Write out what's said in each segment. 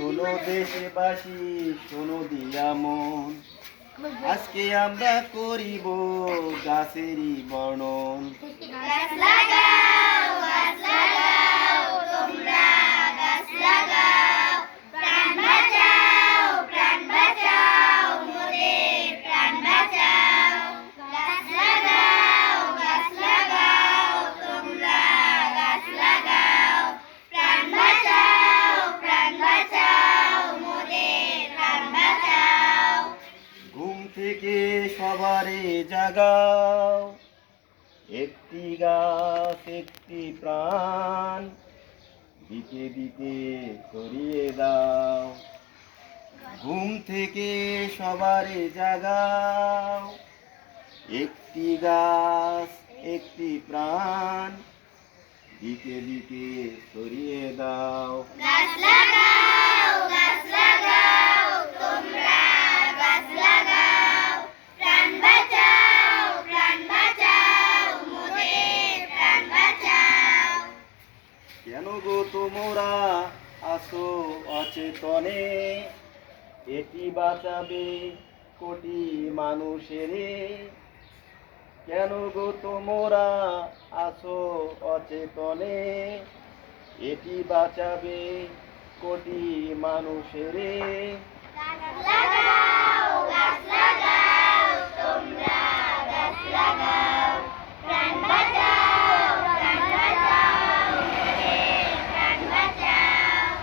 শোনো দেশবাসী, শোনো দিয়া মন, আজকে আমরা করিব গাছেরই বর্ণন। গাছ লাগাও, গাছ লাগাও, তোমরা গাছ লাগাও, প্রাণ বাঁচাও, প্রাণ বাঁচাও, মোদের প্রাণ বাঁচাও। গাছ লাগাও, গাছ লাগাও, তোমরা গাছ লাগাও, প্রাণ বাঁচাও, প্রাণ বাঁচাও, মোদের প্রাণ বাঁচাও। ঘুম থেকে সবারে জাগাও, একটি গাছ একটি প্রাণ, দিকে দিকে ছড়িয়ে দাও। ঘুম থেকে সবারে জাগাও, একটি গাছ একটি প্রাণ, দিকে দিকে ছড়িয়ে দাও। গাছ লাগাও, গাছ লাগাও, তোমরা গাছ লাগাও, প্রাণ বাঁচাও, প্রাণ বাঁচাও, মোদের প্রাণ বাঁচাও। কেন গো তোমরা আসো অচেতনে, এটি বাঁচাবে কোটি মানুষের। কেন গো তোমরা আসো অচেতনে, এটি বাঁচাবে কোটি মানুষের। গাছ লাগাও, গাছ লাগাও, তোমরা গাছ লাগাও, প্রাণ বাঁচাও, প্রাণ বাঁচাও, মোদের প্রাণ বাঁচাও।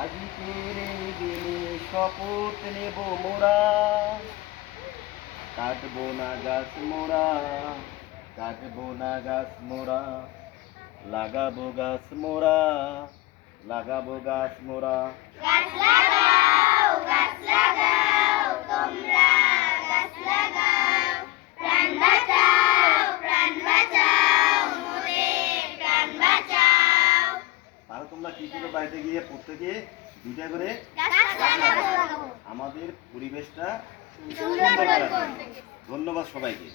আজকের এই দিনে শপথ নেব মোরা, কাটবো না গাছ মোরা, কাটবো না গাছ মোরা, লাগাবো গাছ মোরা, লাগাবো গাছ মোরা। গাছ লাগাও, গাছ লাগাও, তোমরা গাছ লাগাও, প্রাণ বাঁচাও, প্রাণ বাঁচাও, মোদের প্রাণ বাঁচাও। তাহলে তোমরা কি করে বাড়িতে গিয়ে প্রত্যেকে দুইটা করে গাছ লাগাবো, আমাদের পরিবেশটা সুন্দর সুন্দর করে রাখবে। করবে। ধন্যবাদ সবাইকে।